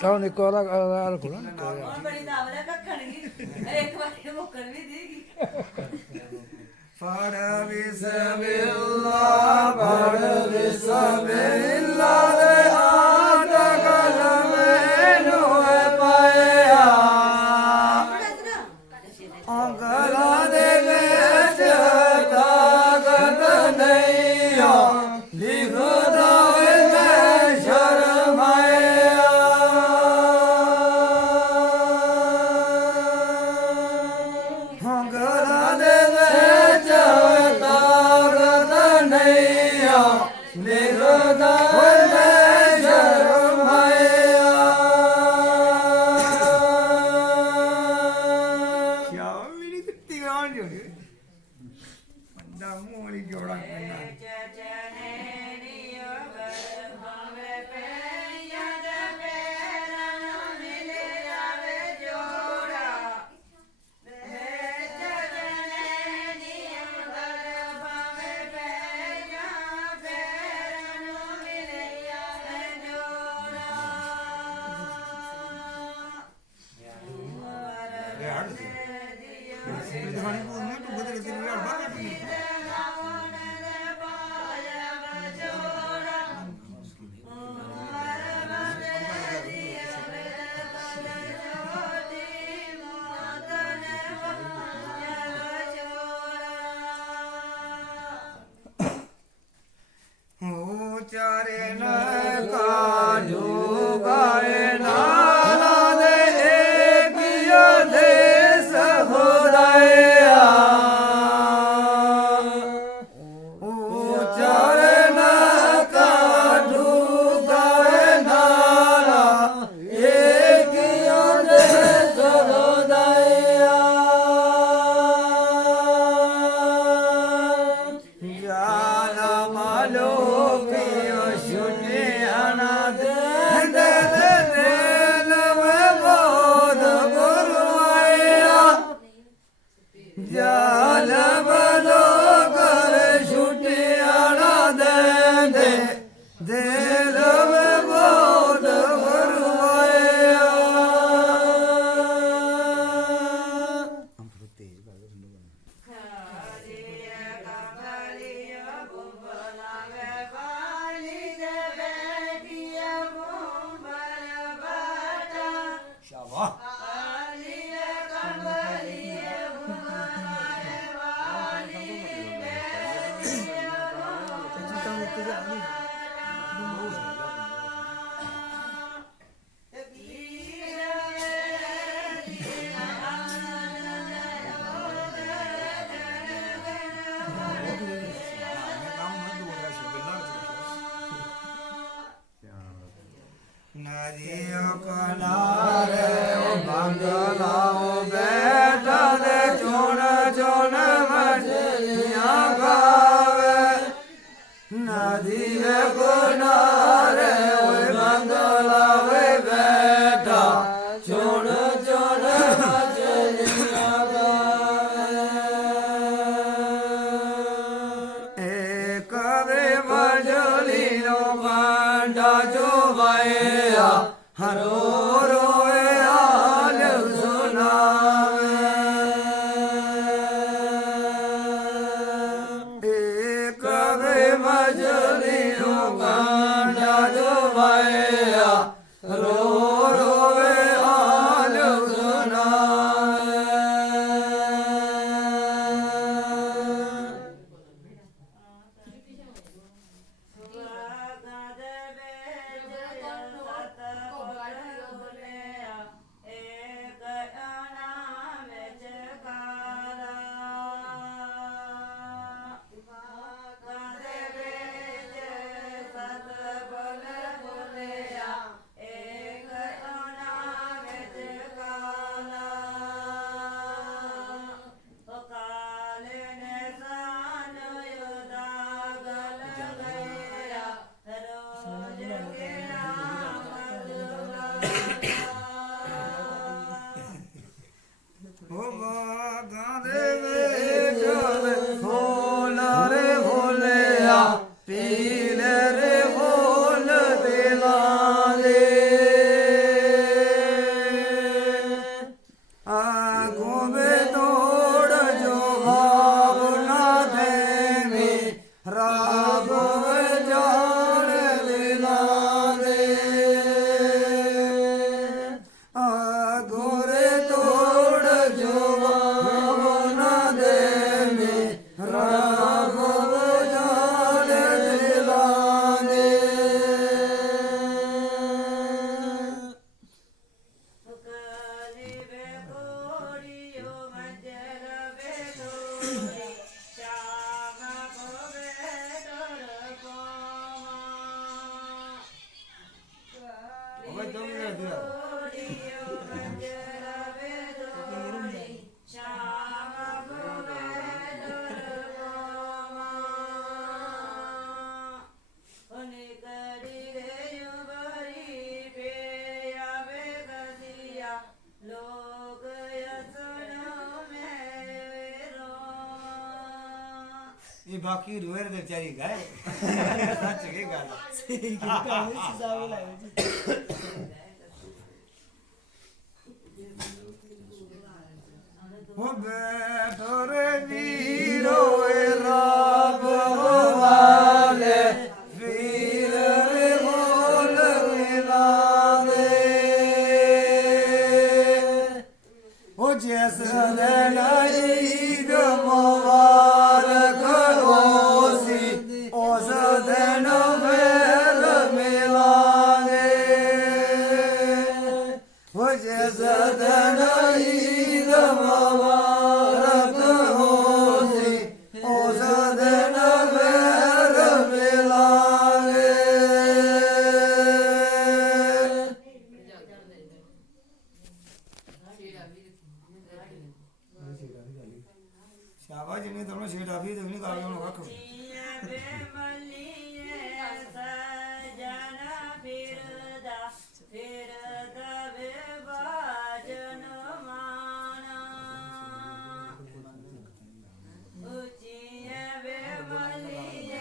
ਕਹੋ ਨਿੱਕੋ ਵਾਲਾ ਰੱਖੋ ਨਾ ਬੜੀ ਦਾਵਲਾ ਕੱਖਣਗੀ ਇੱਕ ਵਾਰੀ ਮੁੱਕਣ ਵੀ ਦੇਗੀ ਫੜ ਬਿਸਮਿਲ੍ਲਾ ਫੜ ਬਿਸਮਿਲ੍ਲਾ ਦੇ ਆਦ ਕਲਮ ਇਹਨੂੰ ਪਾਇਆ ਅੰਗਲਾ ਦੇ ਵਿੱਚ ਤਾਕਤ ਨਹੀਂ ਆ ਲਿਖਦਾ ਵੇ ਮੈਂ ਸ਼ਰਮਾਇਆ ਅੰਗਲਾ ਦੇ ਵਿੱਚ ਤਾਕਤ ਨਹੀਂ ਆ ਲਿਖਦਾ ਵੇ ਮੈਂ ਸ਼ਰਮਾਇਆ ਕਿਆ ਮੇਰੀ ਕਿੱਤੀ ਆਂ ਜੋੜੀ ਬੰਦਾ ਮੋਲੀ ਜੋੜਾ ਕਰਨਾ ਚਾਰੇ ਨਾ ਕਾਜੂ ਗਾਏ ਨਾਲਾ ਦੇ ਏਕੀਆ ਦੇਸ ਖੁਦਾਇਆ ਉਹ ਚਾਰੇ ਨਾ ਕਾਜੂ ਗਾਏ ਨਾਲਾ ਏਕੀਆ ਦੇਸ ਖੁਦਾਇਆ ਜਾਨਾ ਮਾਲੋ ਨਦੀਓ ਕਨਾਰੇ ਬੰਗਲਾਓ ਬੈਠਾ ਦੇ ਚੁਣ ਚੁਣ ਮਛਲੀਆਂ ਖਾਵੇ ਨਦੀਏ ਕਿਨਾਰੇ ਓਏ ਬੰਗਲਾਵੇ ਬੈਠਾ ਚੁਣ ਚੁਣ ਮਛਲੀਆਂ ਖਾਵੇ ਏਕ ਵੇ ਮਛਲੀ ਨੂੰ ਕਾਂਡਾ ਜੋ ਵਾਇਆ ਹਰੋ ਰੋਏ ਹਾਲ ਸੁਨਾਵੇ ਏਕ ਵੇ ਮਛਲੀ ਨੂੰ ਕਾਂਡਾ ਜੋ ਵਾਇਆ ਰੋ ਰੋਏ ਹਾਲ ਸੁਨਾਵੇ ਪੀਲੇ ਰੇ ਹੋ ਰੱਬ ਜਾਣ ਲੀਲਾ ਦੇ ਆ ਗੋਰੇ ਤੋੜ ਜਵਾਨ ਦੇ ਮੇ ਰੱਬ ਜਾਣ ਲੀਲਾ ਦੇ ਕਾਲੀ ਵੇ ਕੋੜੀਓ ਮੰਜਲ ਵੇ ਕੋੜੀ ਸ਼ਾਮ ਹੋਵੇ ਡਰ ਪਾਵਾਂ ਕੋੜੀਓ ਮੰਜਲ ਵੇ ਕੋੜੀ ਸ਼ਾਮ ਹੋਵੇ ਡਰ ਪਾਵਾਂ ਉਹਨੇ ਕੜੀ ਰੇ ਬਰੀ ਪੇ ਆਵੇ ਗਸੀਆ ਲੋਕ ਯਸਨ ਮੈਂ ਰੋਵਾਂ ਇਹ ਬਾਕੀ ਰੋਏ ਦੇ ਵਿਚਾਰੀ ਗਏ ਸੱਚ ਕੀ ਗੱਲ ਹੋ ਬੈਠੋ ਰੇ ਵੀਰੋ ਏ ਰੱਬ ਵਾਲੇ ਵੀਰ ਰੇ ਬੋਲ ਮਿਲਾ ਦੇ ਉਹ ਜਿਸ ਦਿਨ ਈਦ ਮੁਬਾਰਕ ਹੋਸੀ ਉਸ ਦਿਨ ਫੇਰ ਮਿਲਾਂਗੇ ਉਹ ਜਿਸ ਦਿਨ ਈਦ ਮੁਬਾਰਕ ਹੋਸੀ ਉਸ ਦਿਨ ਫੇਰ ਮਿਲਾਂਗੇ ਸ਼ਾਬਾਸ਼ ਜਿਹਨੇ ਤੁਹਾਨੂੰ ਛੇੜਾ ਵੀ ਤੇ ਨਹੀਂ ਕਾਗਜ਼ ਨੂੰ ਰੱਖੋ ਜੀਆਂ ਬੇਮਲੀਏ ਸਜਣਾ ਫਿਰਦਾ ਵੇ ਬਾਜਨ ਮਾਣਾ ਉੱਚੀਆਂ ਬੇਮਲੀਏ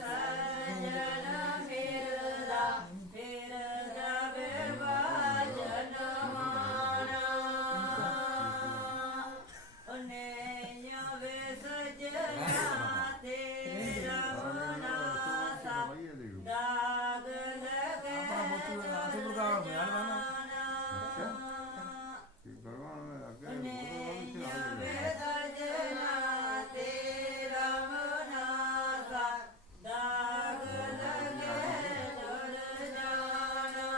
ਸਜਣਾ ਫਿਰਦਾ ਵੇ ਬਾਜਨ ਮਾਣਾ ਉਹਨੇ ਵੇ ਸਜਣਾ ਤੇਰਾ ਮਨਾਸਾ ਦਾਗ ਲਗੇ ਉਹਨੇ ਵੇ ਸਜਣਾ ਤੇਰਾ ਮਨਾਸਾ ਦਾਗ ਲਗੇ ਡਰ ਜਾਣਾ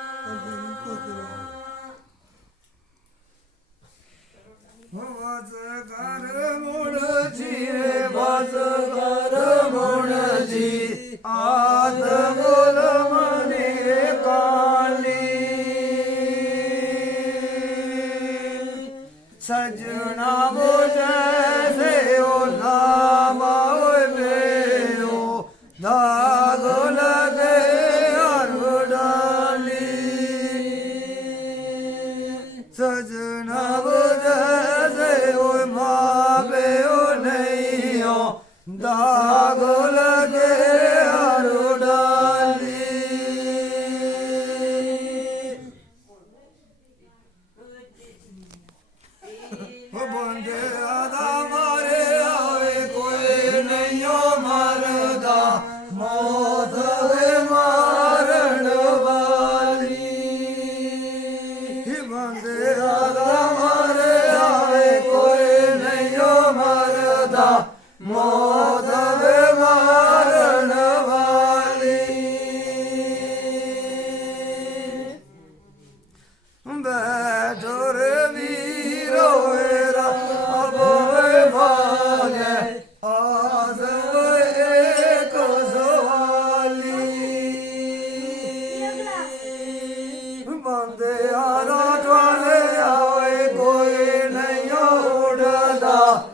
ਬਸ ਕਰ ਮੁੜ ਜੀ ਰੇ ਬਸ ਕਰ ਮੁੜ ਜੀ ਆਦ ਗੁਲ ਮਨੇ ਕਾਲੀ ਸਜਣਾ ਬੋਝੇ ਓ ਨਾਮਾ ਓਏ ਮੇਓ ਦਾਗ ਲਗੇ ਹਰ ਡਾਲੀ ਸਜਣਾ ਬੋਝੇ ਓਏ ਮਾਵੇ ਓ ਨਹੀਂ ਓ ਦਾਗ ਲਗੇ ਹਰ ਡਾਲੀ ਉਹ ਬੰਦਿਆਂ ਦਾ ਮਾਰਿਆ ਵੇ ਕੋਈ ਨਹੀਂ ਓ ਮਰਦਾ ਮੌਤ ਵੇ ਮਾਰਨ ਵਾਲੀ ਬੰਦਿਆਂ ਦਾ ਮਾਰਿਆ ਵੇ ਕੋਈ ਨਹੀਂ ਓ ਮਰਦਾ ਮੌਤ ਵੇ ਮਾਰਨ ਵਾਲੀ ਬੈਠੋ ਰੇ ਵੀਰੋ ਏ ਰੱਬ ਵੇ ਭਾਗੇ ਆਸ ਏਕ ਸਵਾਲੀ ਬੰਦਿਆਂ ਦਾ ਟਵਾਲੇ ਆਵੇ ਕੋਈ ਨਹੀਂ ਉਡਦਾ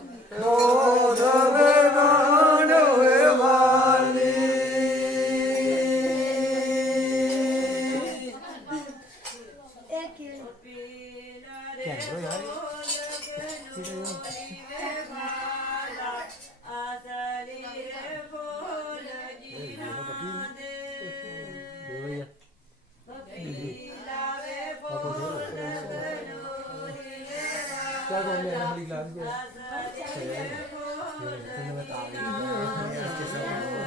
ਮੌਤ ਵੇ ਮਾਰਨ ਵਾਲੀ क्या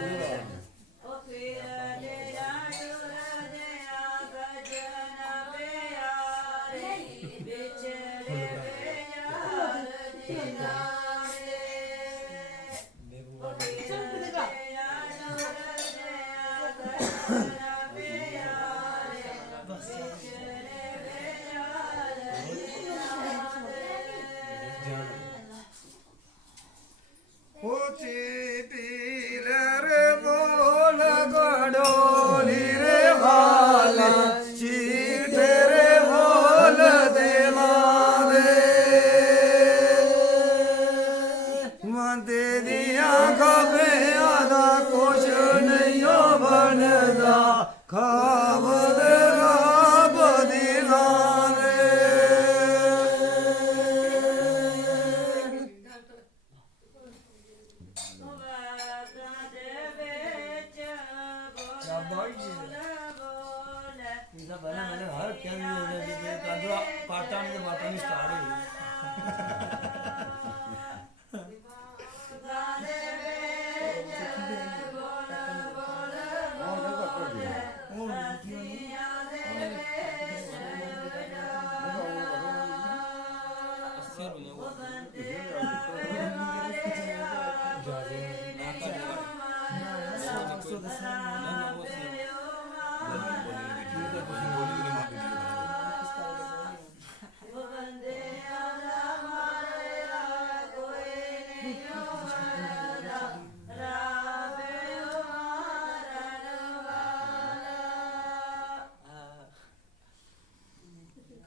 ਖਾਵਦੇ ਰਾਬ ਦੀ ਲਾਰੇ ਇਹਦਾ ਬਣਾ ਮੈਨੇ ਹਰ ਕਹਿੰਦੇ ਕਾਂਦਰਾ ਕਾਟਾਂ ਦੇ ਮਾਤਾ ਨਹੀਂ ਸਟਾਰਟ ਹੋਈ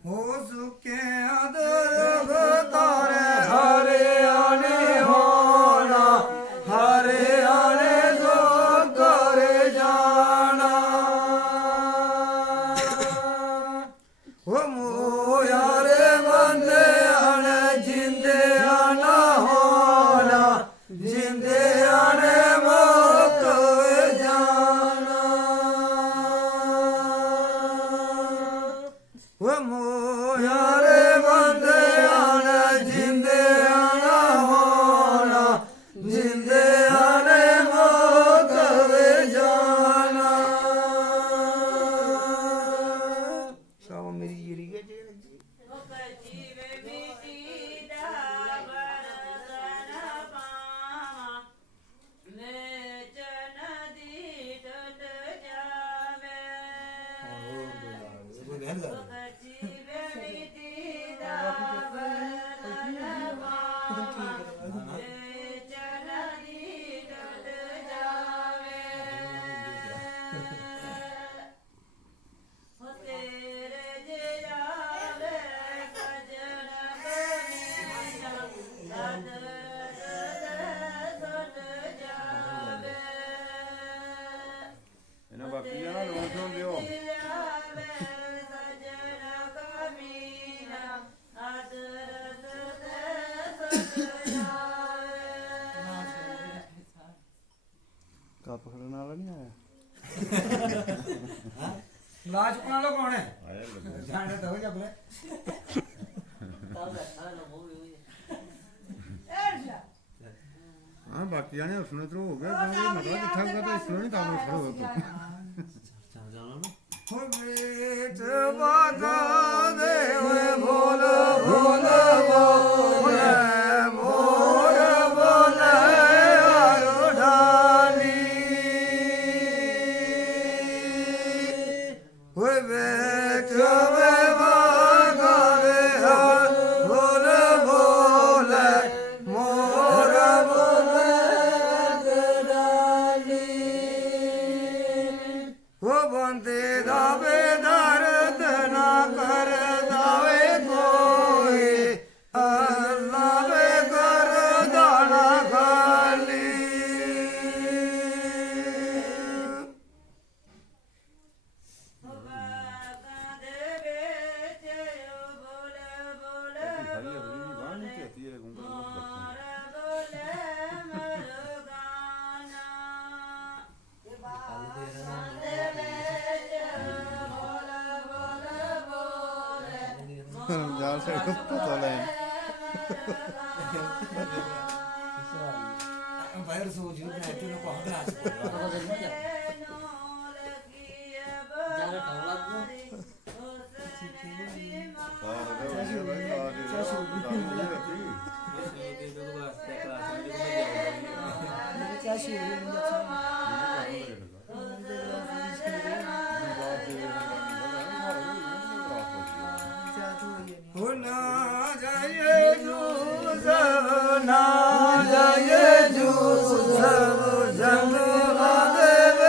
ਹੋ ਸੁੱਕਿਆ ਦਰਬ ਤਾਰੇ ਹਰਿਆਣੇ ਹੋਣਾ ਹਰਿਆਣੇ ਸੋ ਕਰ ਜਾਣਾ ਹੋ ਮੋਇਆਰੇ ਬੰਦੇ ਅਣ ਜਿੰਦੇ ਨਾ ਹੋਣਾ ਜਿੰਦੇ ਅਣ ਮੁਕ ਜਾਣਾ ਉਹ ਮੋਇਆਰੇ ਬੰਦੇ ਆਣ ਜਿੰਦੇ ਆਣਾ ਹੋਣਾ ਜਿੰਦੇ ਆਣੇ ਮੁਕ ਜਾਣਾ ਸਭ ਮੇਰੀ ਜਿਹੜੀ ਹੈ ਜੀ ਇਹਨਾਂ ਬਾਕੀ ਜਣਾ ਲੋਨ ਸੁਣ ਦਿਓ ਕੱਪ ਖੜਨ ਵਾਲਾ ਨਹੀਂ ਆਇਆ ਲਾਜ ਕੋਣ ਲੋ ਕੌਣ ਹੈ ਆਇਆ ਲੱਗਾ ਜਾਣੇ ਤਾਂ ਹੋ ਜਾ ਬਲੇ ਹਾਂ ਬਾਕੀ ਜਾਣੇ ਉਸਨੇ ਤੋਂ ਹੋ ਗਿਆ ਕਿਉਂਕਿ ਮਤਲਬ ਕਿੱਥਾ ਹੋਗਾ ਤਾਂ ਇਸਨੂੰ ਨਹੀਂ ਕੰਮ ਖੜੋ ਹੋ ਵੇਟ ਬਾਗਾ ਦੇ ਓਏ ਬੋਲ ਬੋਲ ਬੋਲੇ ਮੋਰ ਬੋਲੇ ਆਇਓ ਢਾਲੀ ਓਏ ਵੇਟ ਬਾਗਾ ਦੇ ਬੋਲ ਬੋਲੇ ਮੋਰ ਬੋਲੇ ਢਾਲੀ ਉਹ ਬੰਦੇ ਦਾ ਬੇਦਰਦ ਨਾ ਕਰ ਦਾਵੇ ਕੋਈ ਅੱਲਾ ਬੇਗਰਦਾ ਨਾ ਖਾਲੀ ਸਾਰੀ ਅਗਲੀ ਦੀ ਬਾਹ ਨਹੀਂ ਚੇਤੀ ਹੈ ਗੁੰਗਾ ਯਾਰ ਸੇ ਪਤਾ ਲੈ ਬਾਹਰ ਸੋ ਜੀ ਨਾ ਤੂੰ ਕੋ ਹਦਰਾ ਹੋ ਨਾ ਜਾਏ ਜੂ ਸਭ ਨਾ ਜਾਏ ਜੂ ਸਭ ਜੰਗ ਆਦੇ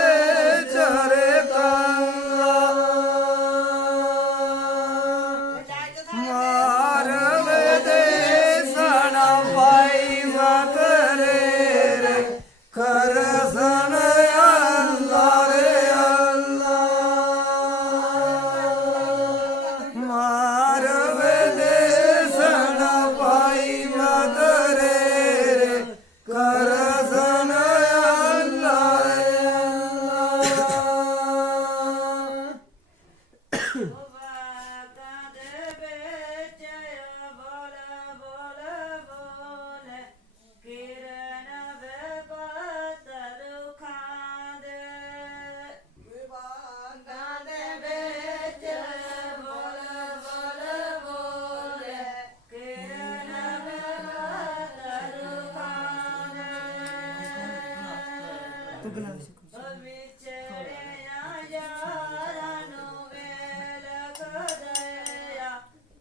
ਦਇਆ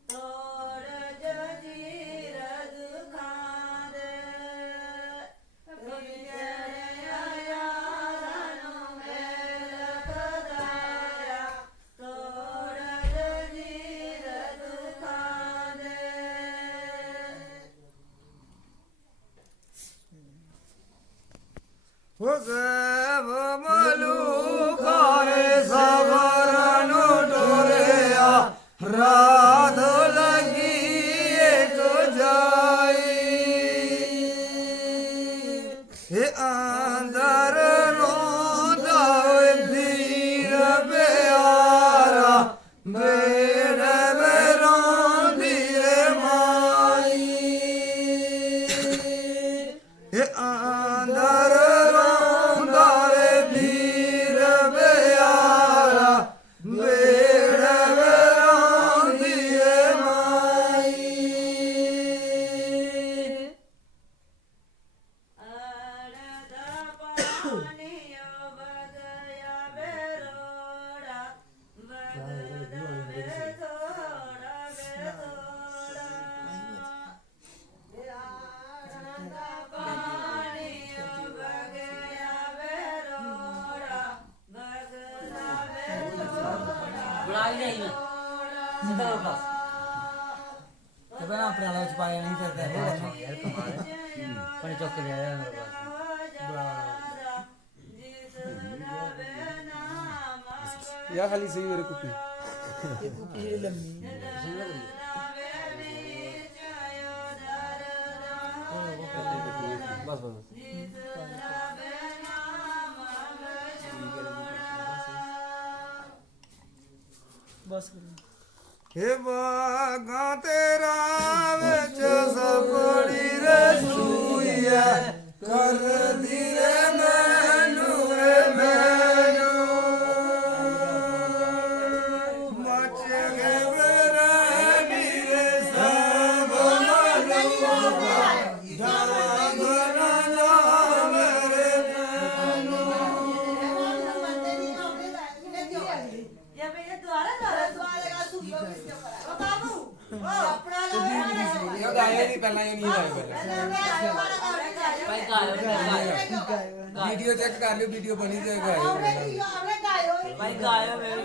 ਤੋੜ ਜਜੀਰ ਦੁਖਾਂ ਦੇ ਵਿਚੜਿਆ ਯਾਰਾਂ ਨੂੰ ਮੇਲ ਖੁਦਾਇਆ ਤੋੜ ਜਜੀਰ ਦੁਖਾਂ ਦੇ ਹੁਸੈਬ ਮਲੂਕਾਂ ਨੇ ਸਬਰ ਨੂੰ ਟੋਰਿਆ ਰਾਤ ਲੱਗੀ ਇੱਕ ਜਾਈ ਇਹ ਅੰਦਰ ਰੋਂਦਾ ਓਏ ਵੀਰ ਪਿਆਰਾ ਮੇਰੇ ਰੋਂਦੀ ਰੇ ਮਾਈ ਇਹ ਅੰਦਰ ਬਣਾਈ ਨਹੀਂ ਮੈਂ ਸਿੱਧਾ ਬਸ ਤੇ ਬਣਾ ਆਪਣੇ ਵਾਲਾ ਵਿੱਚ ਪਾਇਆ ਨਹੀਂ ਤੇ ਯਾਰ ਕਮਾਲ ਹੈ ਪਰ ਚੁੱਕ ਲਿਆ ਯਾਰ ਮੇਰੇ ਪਾਸ या खाली सही मेरे कुपी ये कुपी है लम्बी बस बस बस हे बागा तेरा विच सपड़ी रे सूइया कर दिए मैनू रे मैनू मच गए मेरे नीरे सब मलूका जाग ना जा मेरे मैनू या भैया द्वारा ओ बाबू ओ अपना ये गाया नहीं पहला ये नहीं गाया ਭਾਈ ਗਾਇਓ वीडियो चेक कर लियो वीडियो बनी तो गाया ਭਾਈ ਗਾਇਓ ਮੇਰੇ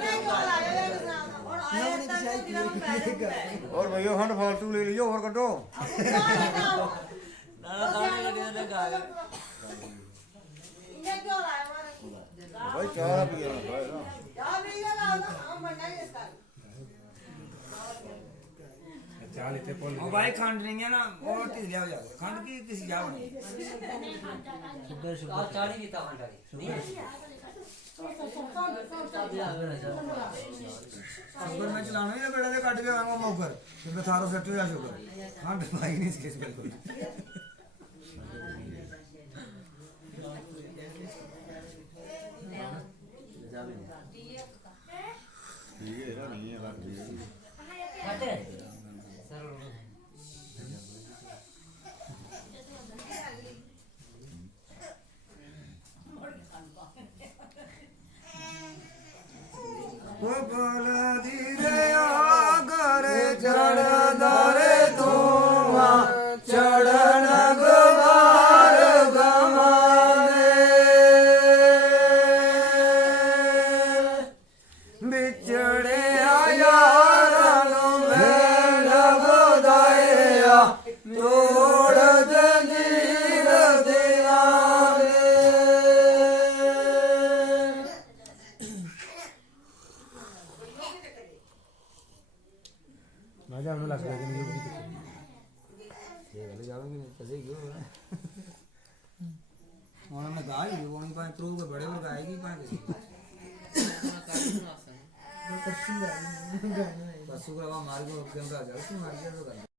और भैया खंड फालतू ले लियो और कटो ਨਾ ਗਾਣੇ ਗੱਡੀ ਦਾ ਗਾਇਓ भाई चाह पिए ना भाई ना चाल इतने पोल ओ भाई खंड नहीं है ना और ढीला हो जाएगा खंड की किसी जा बनी ਸ਼ੁਕਰ ਸ਼ੁਕਰ ਚਾੜੀ ਕੀਤਾ ਹੰਡਾਰੀ ਨਹੀਂ शुगर में चलाना ही ना बेटा काट के आऊंगा मौकर फिर मैं थारो सेट हो जा शुगर हां भाई नहीं इसके बिल्कुल ये ना नहीं है लग रही ਹਟੇ ਸਰ ओ बल धीरे आगर चढ़दा रे तोवा चढ़न गवार गमाने बिछड़े यारां नु मैं लगाया तोड़ जंजीर दिलावे मजा आने लग गया कि ये वाले जाओगे नहीं कैसे क्यों और हमने कहा ही वो पाए थ्रू के बड़े लोग आएगी पाए पशु का मार को कैमरा जा उसमें मार दिया तो